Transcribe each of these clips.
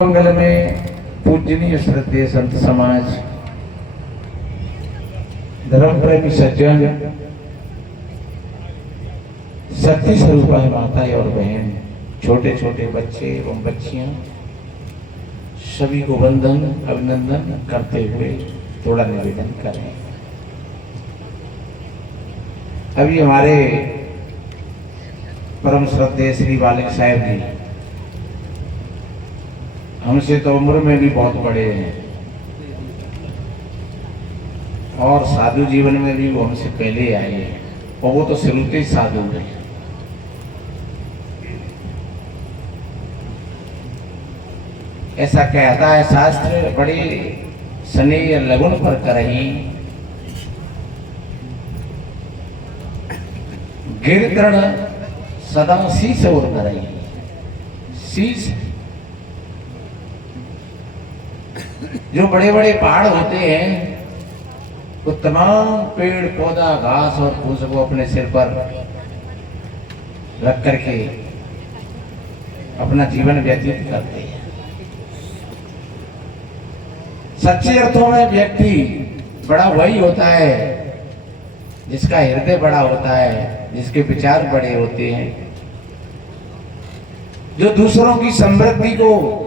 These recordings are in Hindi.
मंगल में पूजनीय श्रद्धेय संत समाज, धर्म प्रेमी सज्जन, शक्ति स्वरूपा माताएं और बहन, छोटे छोटे बच्चे एवं बच्चियां, सभी को वंदन अभिनंदन करते हुए थोड़ा निवेदन करें। अभी हमारे परम श्रद्धेय श्री बालक साहब जी हमसे तो उम्र में भी बहुत बड़े हैं और साधु जीवन में भी वो हमसे पहले आए हैं और वो तो शुरू से ही साधु हैं। ऐसा कहता है शास्त्र, बड़े स्नेह लगन पर करही गिरतरण सदा शीश और करही। शीश, जो बड़े बड़े पहाड़ होते हैं वो तमाम पेड़ पौधा घास और फूस को अपने सिर पर रख करके अपना जीवन व्यतीत करते हैं। सच्चे अर्थों में व्यक्ति बड़ा वही होता है जिसका हृदय बड़ा होता है, जिसके विचार बड़े होते हैं, जो दूसरों की समृद्धि को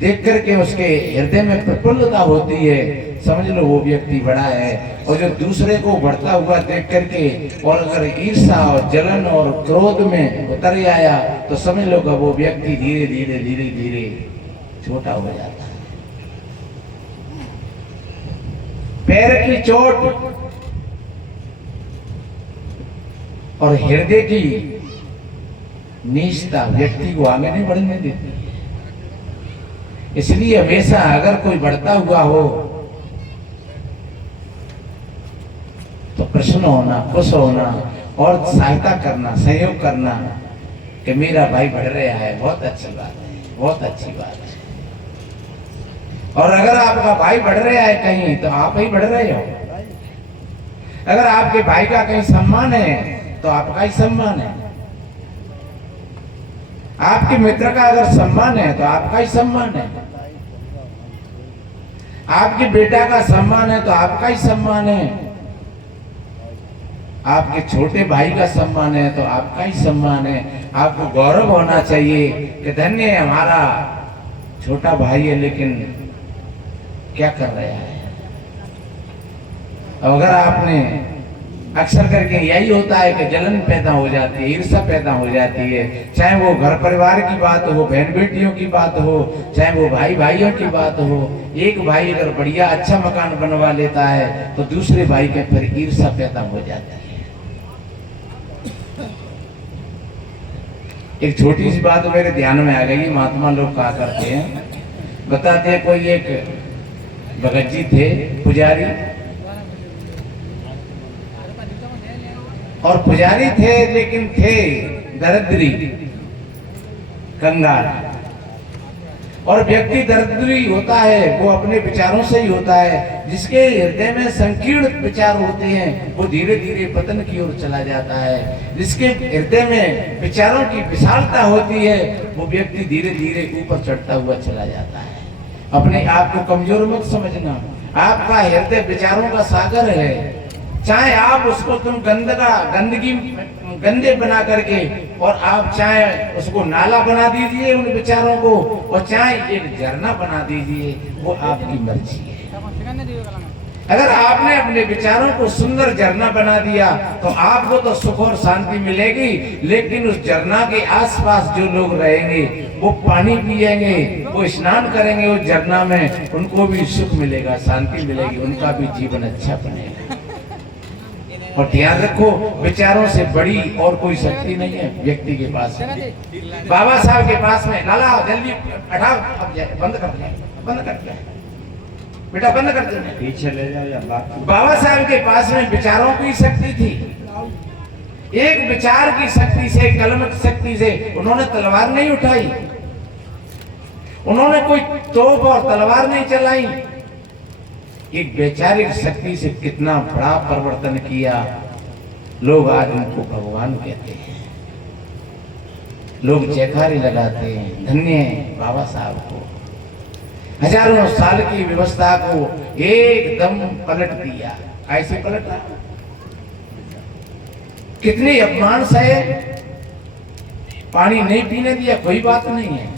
देख करके उसके हृदय में प्रफुल्लता होती है, समझ लो वो व्यक्ति बड़ा है। और जो दूसरे को बढ़ता हुआ देख करके और अगर ईर्ष्या और जलन और क्रोध में उतर आया तो समझ लो कि वो व्यक्ति धीरे धीरे धीरे धीरे छोटा हो जाता है। पैर की चोट और हृदय की नीचता व्यक्ति को आगे नहीं बढ़ने देती। इसलिए हमेशा अगर कोई बढ़ता हुआ हो तो प्रसन्न होना, खुश होना और सहायता करना, सहयोग करना कि मेरा भाई बढ़ रहा है, बहुत अच्छी बात है, बहुत अच्छी बात है। और अगर आपका भाई बढ़ रहा है कहीं तो आप ही बढ़ रहे हो। अगर आपके भाई का कहीं सम्मान है तो आपका ही सम्मान है। आपके मित्र का अगर सम्मान है तो आपका ही सम्मान है। आपके बेटा का सम्मान है तो आपका ही सम्मान है। आपके छोटे भाई का सम्मान है तो आपका ही सम्मान है। आपको गौरव होना चाहिए कि धन्य है हमारा छोटा भाई है, लेकिन क्या कर रहा है। अगर आपने अक्सर करके यही होता है कि जलन पैदा हो जाती है, ईर्ष्या पैदा हो जाती है, चाहे वो घर परिवार की बात हो, बहन बेटियों की बात हो, चाहे वो भाई भाइयों की बात हो। एक भाई अगर बढ़िया अच्छा मकान बनवा लेता है तो दूसरे भाई के फिर ईर्ष्या पैदा हो जाती है। एक छोटी सी बात मेरे ध्यान में आ गई। महात्मा लोग कहा करते हैं, बताते हैं, कोई एक भगत जी थे पुजारी, और पुजारी थे लेकिन थे दरिद्री, कंगाल। और व्यक्ति दरिद्री होता है वो अपने विचारों से ही होता है। जिसके हृदय में संकीर्ण विचार होते हैं वो धीरे धीरे पतन की ओर चला जाता है। जिसके हृदय में विचारों की विशालता होती है वो व्यक्ति धीरे धीरे ऊपर चढ़ता हुआ चला जाता है। अपने आप को कमजोर मत समझना। आपका हृदय विचारों का सागर है। चाहे आप उसको तुम गंदगी गंदे बना करके और आप चाहे उसको नाला बना दीजिए उन विचारों को, और चाहे एक झरना बना दीजिए, वो आपकी मर्जी है। अगर आपने अपने विचारों को सुंदर झरना बना दिया तो आपको तो सुख और शांति मिलेगी, लेकिन उस झरना के आसपास जो लोग रहेंगे वो पानी पिएंगे, वो स्नान करेंगे उस झरना में, उनको भी सुख मिलेगा, शांति मिलेगी, उनका भी जीवन अच्छा बनेगा। और ध्यान रखो, विचारों से बड़ी और कोई शक्ति नहीं है व्यक्ति के पास। बाबा साहब के पास में, लाला जल्दी हटाओ, बंद कर दिया, बंद कर दिया बेटा, बंद कर दिया, पीछे ले जाओ या बाबा साहब के पास में विचारों की शक्ति थी। एक विचार की शक्ति से, कलम की शक्ति से उन्होंने तलवार नहीं उठाई, उन्होंने कोई तोप और तलवार नहीं चलाई। एक वैचारिक शक्ति से कितना बड़ा परिवर्तन किया। लोग आज उनको भगवान कहते हैं। लोग जयकारे लगाते हैं, धन्य है बाबा साहब को। हजारों साल की व्यवस्था को एकदम पलट दिया। ऐसे पलटा, कितने अपमान सहे। पानी नहीं पीने दिया, कोई बात नहीं है।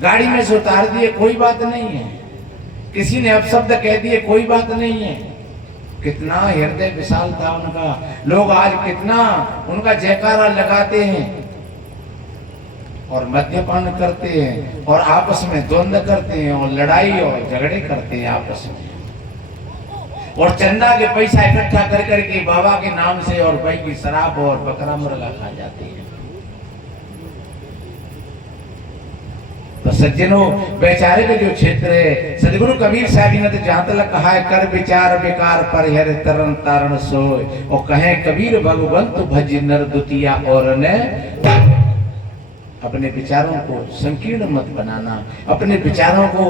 गाड़ी में से उतार दिए, कोई बात नहीं है। किसी ने अपशब्द कह दिए, कोई बात नहीं है। कितना हृदय विशाल था उनका। लोग आज कितना उनका जयकारा लगाते हैं और मद्यपान करते हैं और आपस में द्वंद्व करते हैं और लड़ाई और झगड़े करते हैं आपस में, और चंदा के पैसा इकट्ठा कर करके बाबा के नाम से और भाई की शराब और बकरा मुर्गा खा जाते हैं। तो सज्जनों, बेचारे के जो क्षेत्र है, सदगुरु कबीर साहब ने तो जहां तक कहा है, कर विचार बेकार पर हर तरन तारण सोय, और कहे कबीर भगवंत भज नर दुतिया और ने। अपने विचारों को संकीर्ण मत बनाना, अपने विचारों को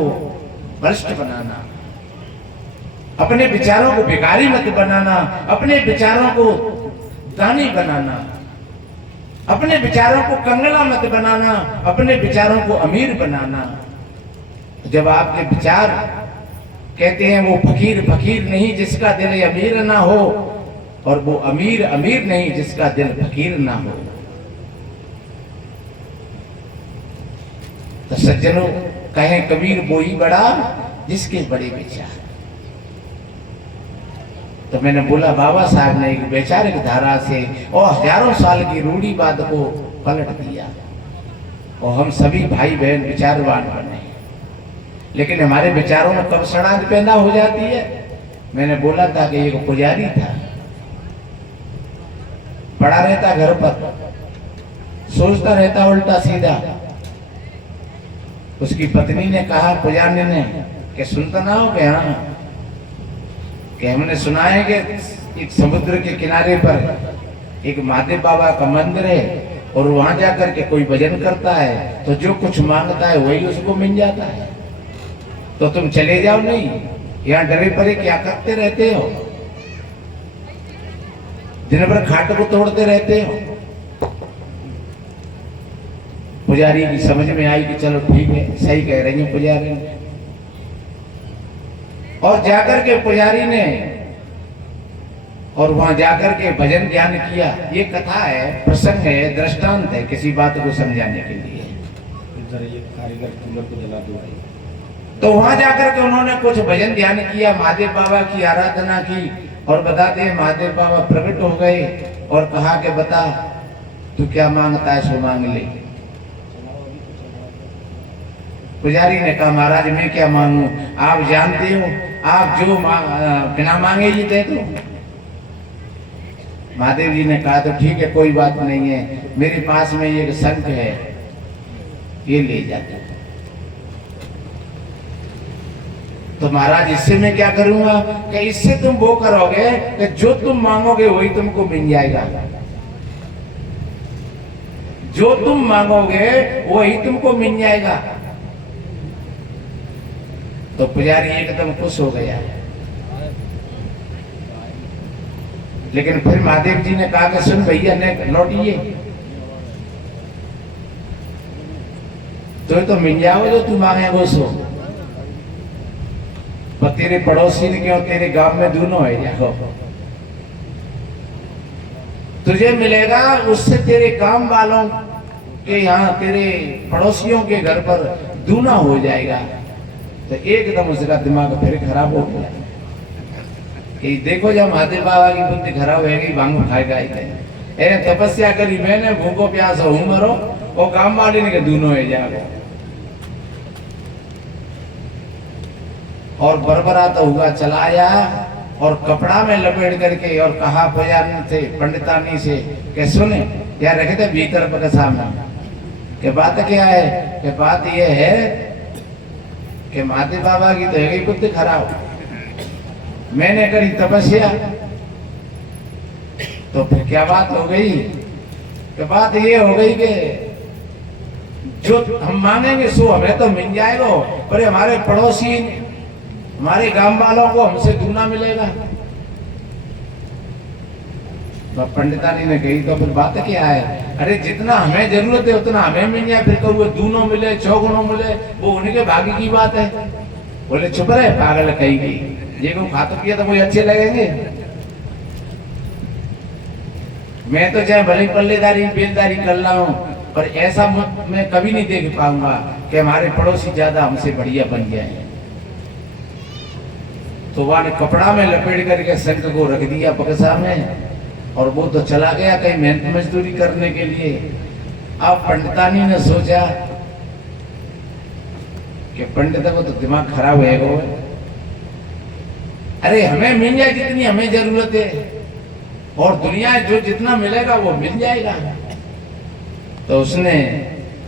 भ्रष्ट बनाना, अपने विचारों को बेकारी मत बनाना, अपने विचारों को दानी बनाना, अपने विचारों को कंगला मत बनाना, अपने विचारों को अमीर बनाना। जब आपके विचार कहते हैं वो फकीर फकीर नहीं जिसका दिल अमीर ना हो, और वो अमीर अमीर नहीं जिसका दिल फकीर ना हो। तो सज्जनों, कहें कबीर वो ही बड़ा जिसके बड़े विचार। तो मैंने बोला बाबा साहब ने एक वैचारिक धारा से और हजारों साल की रूढ़ी बात को पलट दिया, और हम सभी भाई बहन विचारवान बने। लेकिन हमारे विचारों में कब सड़ांध पैदा हो जाती है। मैंने बोला था कि एक पुजारी था, पड़ा रहता घर पर, सोचता रहता उल्टा सीधा। उसकी पत्नी ने कहा पुजारी ने कि सुनता ना हो कि हाँ, कि हमने सुना है कि एक समुद्र के किनारे पर एक महादेव बाबा का मंदिर है, और वहां जाकर के कोई भजन करता है तो जो कुछ मांगता है वही उसको मिल जाता है। तो तुम चले जाओ, नहीं यहाँ डरे परे क्या करते रहते हो, दिन भर खाट को तोड़ते रहते हो। पुजारी की समझ में आई कि चलो ठीक है, सही कह रही है पुजारी। और जाकर के पुजारी ने और वहां जाकर के भजन ज्ञान किया। ये कथा है, प्रसंग है, दृष्टांत है किसी बात को समझाने के लिए। तो वहां जाकर के उन्होंने कुछ भजन ध्यान किया, महादेव बाबा की आराधना की, और बताते हैं महादेव बाबा प्रकट हो गए और कहा कि बता तू क्या मांगता है सो मांग ले। पुजारी ने कहा महाराज मैं क्या मांगू, आप जानते हो आप जो बिना मांगे ही दे दो। महादेव जी ने कहा तो ठीक है कोई बात नहीं है, मेरे पास में एक शंख है, ये ले जाते। तो महाराज इससे मैं क्या करूंगा, कि इससे तुम वो करोगे कि जो तुम मांगोगे वही तुमको मिल जाएगा, जो तुम मांगोगे वही तुमको मिल जाएगा। तो पुजारी एकदम खुश हो गया। लेकिन फिर महादेव जी ने कहा कि सुन भैया ने लौटिए, तो मिल जाओ जो तू मांगे वो सो। पर तेरे पड़ोसी ने क्यों, तेरे गांव में दोनों है जाओ, तुझे मिलेगा उससे तेरे काम वालों के यहाँ, तेरे पड़ोसियों के घर पर दूना हो जाएगा। तो एकदम उसका दिमाग फिर खराब हो गया कि देखो जब महादेव बाबा की बुद्धि खराब होगी भांग खाएगा ही। तपस्या करी मैंने, भूखो प्यास हूं मरो, और काम वाली ने दोनों है जाओ। और बरबराता हुआ चला आया और कपड़ा में लपेट करके और कहा पुजारी से पंडितानी से कि सुने यार रखे थे भीतर पर सामने कि बात क्या है, कि बात यह है कि महादेव बाबा की तो है गई बुद्धि खराब, मैंने करी तपस्या, तो फिर क्या बात हो गई, कि बात ये हो गई कि जो हम मांगेंगे सो हमें तो मिल जाएगा, पर हमारे पड़ोसी हमारे गांव वालों को हमसे दूना मिलेगा। तो पंडितानी ने कही तो फिर बात क्या है, अरे जितना हमें जरूरत है उतना हमें मिल जाए, फिर कहो दूनों मिले चौगुनों मिले वो उनके भाग्य की बात है। बोले चुप रहे पागल कही गई, ये को खातर किया तो कोई अच्छे लगेंगे। मैं तो चाहे भले पल्लेदारी बेलदारी कर रहा हूँ, पर ऐसा मैं कभी नहीं देख पाऊंगा कि हमारे पड़ोसी ज्यादा हमसे बढ़िया बन जाए। तो वहां ने कपड़ा में लपेट करके शंख को रख दिया बक्सा में, और वो तो चला गया कहीं मेहनत मजदूरी करने के लिए। अब पंडितानी ने सोचा कि पंडित को तो दिमाग खराब है वो, अरे हमें मिल जाए जितनी हमें जरूरत है, और दुनिया जो जितना मिलेगा वो मिल जाएगा। तो उसने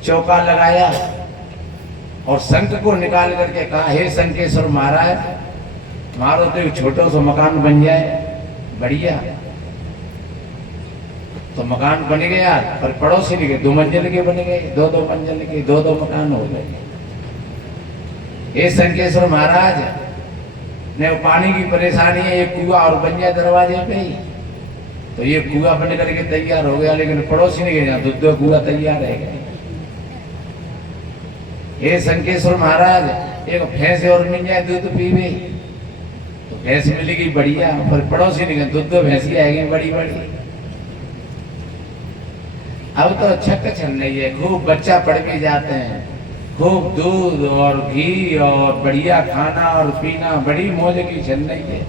चौका लगाया और शंख को निकाल करके कहा, हे शंखेश्वर महाराज, मारो तो एक छोटा सा मकान बन जाए बढ़िया। तो मकान बन गया, पर पड़ोसी के 2 मंजिल के बन गए, 2-2 मंजिल के 2-2 मकान हो गए। हे शंखेश्वर महाराज ने पानी की परेशानी है, एक कुआं और बन जाए दरवाजे पे ही, तो ये कुआं बन करके तैयार हो गया। लेकिन पड़ोसी ने कहा 2 कुआं तैयार है। हे शंखेश्वर महाराज एक भैंस और मिल जाए दूध पीवे, तो भैंस मिलेगी बढ़िया, पर पड़ोसी ने कहा 2 भैंसी आएगी बड़ी बड़ी। अब तो छक छन रही है, खूब बच्चा पढ़ के जाते हैं, खूब दूध और घी और बढ़िया खाना और पीना, बड़ी मौज की छन रही है।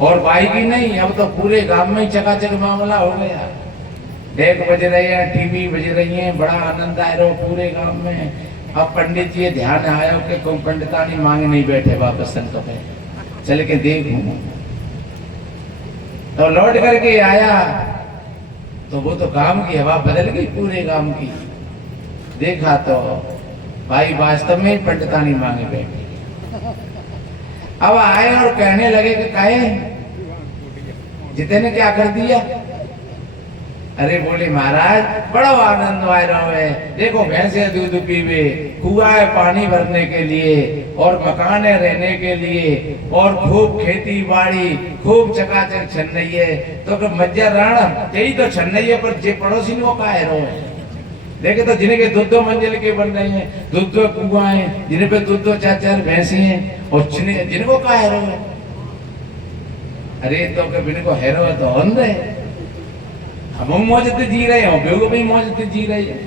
और बाई की नहीं, अब तो पूरे गांव में ही चकाचक मामला हो गया। डेक बज रहे हैं, टीवी बज रही हैं, बड़ा आनंद आ रहा है पूरे गांव में। अब पंडित जी ध्यान आया कि कोई पंडितानी मांग नहीं बैठे वापस संत पे, चल के देखूं। तो लौट करके आया तो वो तो गांव की हवा बदल गई पूरे गांव की। देखा तो भाई वास्तव में पंडितानी मांगे बैठे। अब आए और कहने लगे कि कहे जिते ने क्या कर दिया। अरे बोले महाराज बड़ा आनंद आ रहा है, देखो भैंसे दूध पीवे, कुआं है पानी भरने के लिए, और मकान है रहने के लिए, और खूब खेती बाड़ी खूब चकाचक छन रही है। तो मज्जा राणा यही तो छन रही है, पर जे पड़ोसी को का है देखे तो जिनके 2-2 मंजिल के बन रहे हैं, 2-2 कुआं हैं, जिन पे 2-2 4-4 भैंसी हैं, और जिनको का हैरो है। अरे तो कभी इनको हैरो है तो अंध है, हम मौजते जी रहे हो, बेगो भी मौजते जी रहे हैं।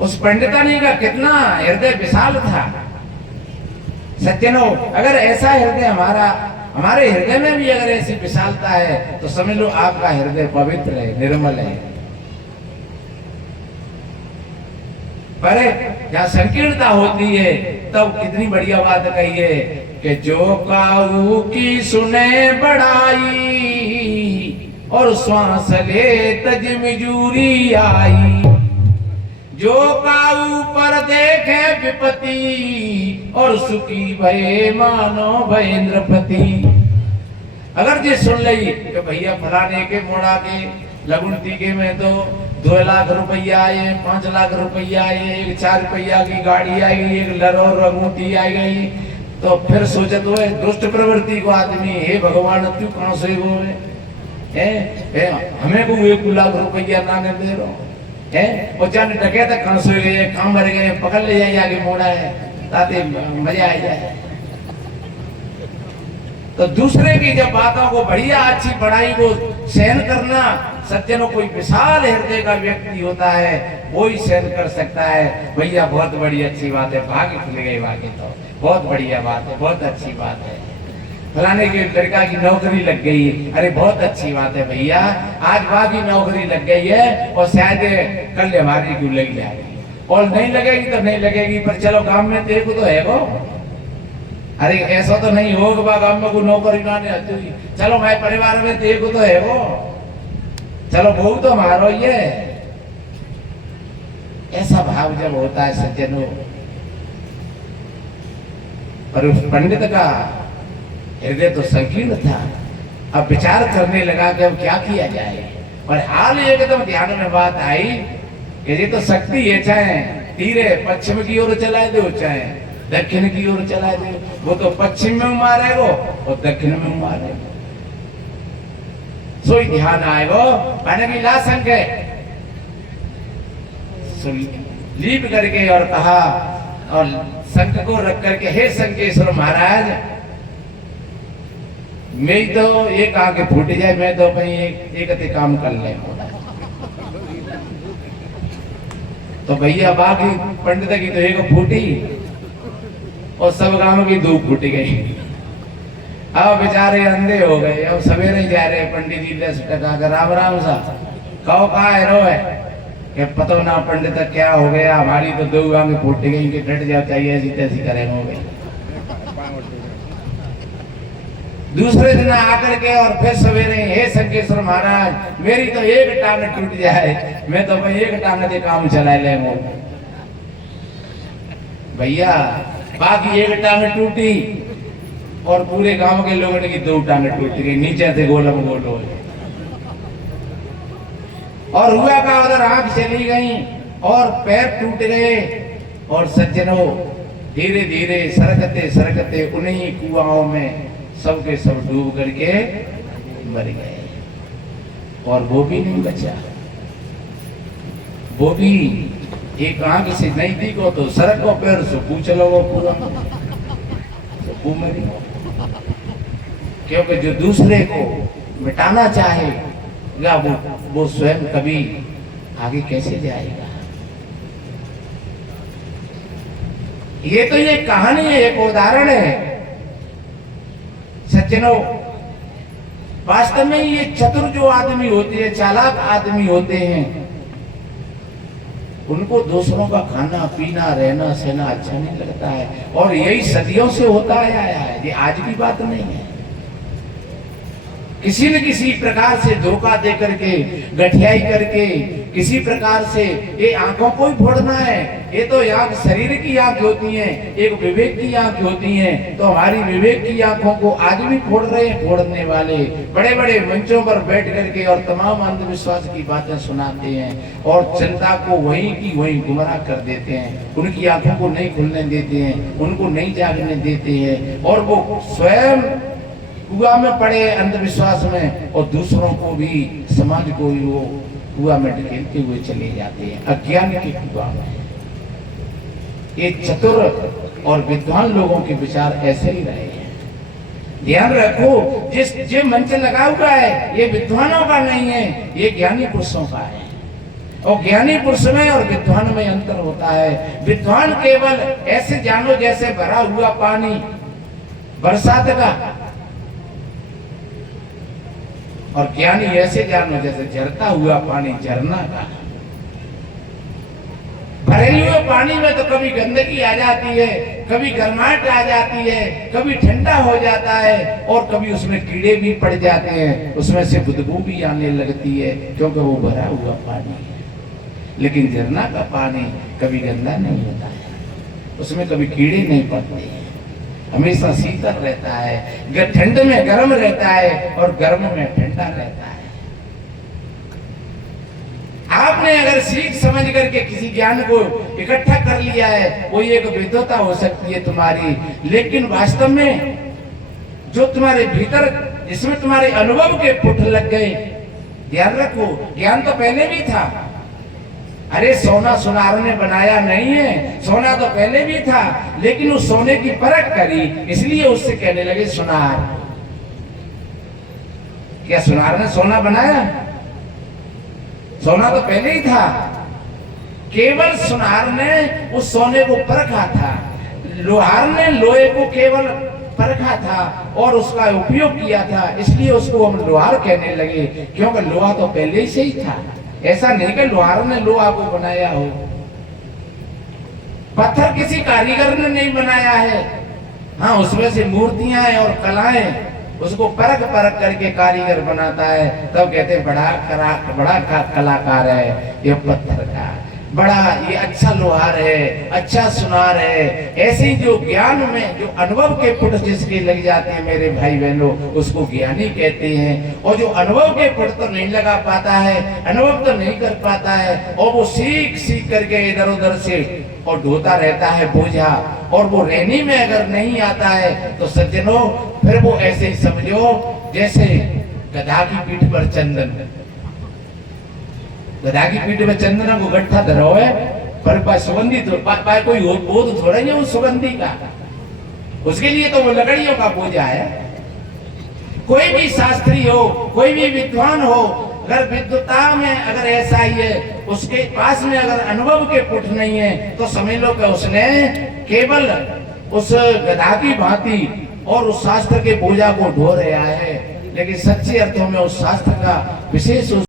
उस पंडितानी का कितना हृदय विशाल था। सज्जनों, अगर ऐसा हृदय हमारे हृदय में भी अगर ऐसी विशालता है तो समझ लो आपका हृदय पवित्र है, निर्मल है। पर जहाँ संकीर्णता होती है तब कितनी बढ़िया बात कही है कि जो काऊ की सुने बड़ाई, और श्वास ले तज मिजूरी आई। जो काऊ पर देखे विपत्ति, और सुखी भये मानो भयेंद्रपति। अगर जी सुन ली कि भैया फलाने के मोड़ा के लगुनती के में तो 2 लाख रुपया आए, 5 लाख रुपया आए, एक 4 रुपया की गाड़ी आई, एक लरोर अंगूठी आई गई, तो फिर सोचत हो दुष्ट प्रवृत्ति को आदमी, हे भगवान तू कहां से वो है, हमें को 1 लाख रुपया ना दे रहा है, और जाने डके तक कहां से गए, काम भर गए, पकड़ ले जाए आगे मोड़ा है ताकि मजा आ जाए। तो दूसरे की जब बातों को बढ़िया अच्छी पढ़ाई को सहन करना, सज्जनों कोई विशाल हृदय का व्यक्ति होता है वो ही सहन कर सकता है। भैया बहुत बड़ी अच्छी बात है, भाग्य खुल गए, भाग्य तो बहुत बढ़िया बात है, बहुत अच्छी बात है। फलाने के लड़का की नौकरी लग गई, अरे बहुत अच्छी बात है भैया, आज वहां की नौकरी लग गई है और शायद कल हमारी क्यों लग जाएगी, और नहीं लगेगी तो नहीं लगेगी, पर चलो काम में देखो तो है वो। अरे ऐसा तो नहीं होगा गांव में कोई नौकरी ना नहीं, चलो मैं परिवार में देखो तो है वो, चलो बहु तो मारो ये। ऐसा भाव जब होता है सज्जनों, पर उस पंडित का हृदय तो संकीर्ण था। अब विचार करने लगा कि अब क्या किया जाए, और हाल एकदम ध्यान में बात आई कि ये तो शक्ति है, चाहे तीरे पश्चिम की ओर चला दो चाहे दक्षिण की ओर चला दे, वो तो पश्चिम में मारेगो और दक्षिण में मारेगो। सोई ध्यान आएगो मैंने भी ला संके लीप करके और कहा और शंख को रख करके हे शंकेश्वर महाराज मैं तो एक आगे फूट जाए मैं तो कहीं एक काम कर ले तो भैया बाकी पंडित की तो एक फूटी और सब गांव की दो फूट गई। अब बेचारे अंधे हो गए। अब सवेरे ही जा रहे पंडित जी 10 टका का राम राम सा कहो कहा है रो है कि पता ना पंडित क्या हो गया हमारी तो दो गांव फूट गई कि डट जाओ चाहिए ऐसी तैसी करेंगे हो गई। दूसरे दिन आकर के और फिर सवेरे हे शंकेश्वर महाराज मेरी तो एक टांग टूट जाए मैं तो भाई एक टांग से काम चला ले भैया बाकी एक टांग टूटी और पूरे गांव के लोगों की दो टांग टूट गई नीचे से गोलम गोल हो और हुआ का उधर आंख चली गई और पैर टूट गए और सज्जनों धीरे धीरे सरकते सरकते उन्हीं कुआओं में सबके सब डूब करके मर गए और वो भी नहीं बचा। वो भी एक आंख से नहीं दिखो तो सड़क को पैर से पूछ लो वो पूरा वो मरी क्योंकि जो दूसरे को मिटाना चाहेगा वो स्वयं कभी आगे कैसे जाएगा। ये तो ये कहानी है एक उदाहरण है सज्जनों। वास्तव में ये चतुर जो आदमी होते हैं चालाक आदमी होते हैं उनको दूसरों का खाना पीना रहना सहना अच्छा नहीं लगता है और यही सदियों से होता आया है। ये आज की बात नहीं है। किसी न किसी प्रकार से धोखा दे करके गठियाई करके किसी प्रकार से ये आंखों को ही फोड़ना है। ये तो आंख शरीर की आंख होती है एक विवेक की आंख होती है तो हमारी विवेक की आंखों को आज भी फोड़ रहे हैं फोड़ने वाले बड़े बड़े मंचों पर बैठ करके और तमाम अंधविश्वास की बातें सुनाते हैं और जनता को वहीं की वहीं गुमराह कर देते हैं। उनकी आंखों को नहीं खुलने देते हैं उनको नहीं जागने देते हैं और वो स्वयं कुआं में पड़े अंधविश्वास में और दूसरों को भी समाज को भी वो कुआं में ढकेलते हुए चले जाते हैं अज्ञान के कुआं में। ये चतुर और विद्वान लोगों के विचार ऐसे ही रहे हैं। ध्यान रखो जिस जो मंच लगा हुआ है ये विद्वानों का नहीं है ये ज्ञानी पुरुषों का है और ज्ञानी पुरुष में और विद्वान में अंतर होता है। विद्वान केवल ऐसे जानो जैसे भरा हुआ पानी बरसात का और ज्ञानी ऐसे जानो जैसे झरता हुआ पानी झरना का। भरे हुए पानी में तो कभी गंदगी आ जाती है कभी गर्माहट आ जाती है कभी ठंडा हो जाता है और कभी उसमें कीड़े भी पड़ जाते हैं उसमें से बदबू भी आने लगती है क्योंकि वो भरा हुआ पानी है। लेकिन झरना का पानी कभी गंदा नहीं होता है उसमें कभी कीड़े नहीं पड़ते हैं हमेशा शीतल रहता है ठंड में गर्म रहता है और गर्म में ठंडा रहता है। आपने अगर सीख समझ करके किसी ज्ञान को इकट्ठा कर लिया है वो एक विद्वता हो सकती है तुम्हारी लेकिन वास्तव में जो तुम्हारे भीतर जिसमें तुम्हारे अनुभव के पुट लग गए। ध्यान रखो ज्ञान तो पहले भी था। अरे सोना सुनार ने बनाया नहीं है सोना तो पहले भी था लेकिन उस सोने की परख करी इसलिए उससे कहने लगे सुनार। क्या सुनार ने सोना बनाया? सोना तो पहले ही था केवल सुनार ने उस सोने को परखा था। लोहार ने लोहे को केवल परखा था और उसका उपयोग किया था इसलिए उसको हम लोहार कहने लगे क्योंकि लोहा तो पहले से ही था। ऐसा नहीं कि लोहार ने लोहा को बनाया हो। पत्थर किसी कारीगर ने नहीं बनाया है। हाँ उसमें से मूर्तियां हैं और कलाएं उसको परख परख करके कारीगर बनाता है तब कहते हैं बड़ा कलाकार है ये पत्थर का बड़ा ये अच्छा लोहार है अच्छा सुनार है। ऐसे ही जो ज्ञान में जो अनुभव के पुट जिसके लग जाते हैं मेरे भाई बहनों उसको ज्ञानी कहते हैं। और जो अनुभव के पुट तो नहीं लगा पाता है अनुभव तो नहीं कर पाता है और वो सीख सीख करके इधर उधर से और ढोता रहता है बोझा और वो रहने में अगर नहीं आता है तो सज्जनों फिर वो ऐसे ही समझो जैसे गधा की पीठ पर चंदन, गधा की पीठ पर चंदन को गट्ठा धरो है, पर सुगंधी तो कोई बोध थोड़ा ही है उस सुगंधी का, उसके लिए तो वो लकड़ियों का पूजा है। कोई भी शास्त्री हो, कोई भी विद्वान हो, अगर विद्वता में अगर ऐसा ही है, उसके पास में अगर अनुभव के पुट नहीं है, तो समझ लो कि उसने केवल उस गधा की भांति और उस शास्त्र के पूजा को ढो रहा है, लेकिन सच्चे अर्थों में उस शास्त्र का विशेष